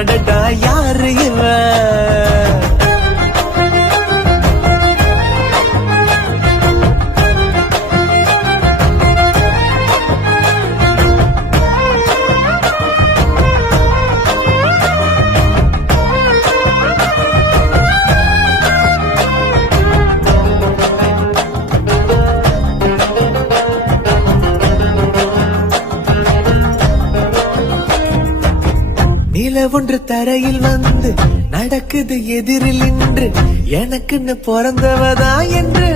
அடடா யாரு இவன்? நில ஒன்று தரையில் வந்து நடக்குது எதிரில் நின்று எனக்குன்னு பிறந்தவதா என்று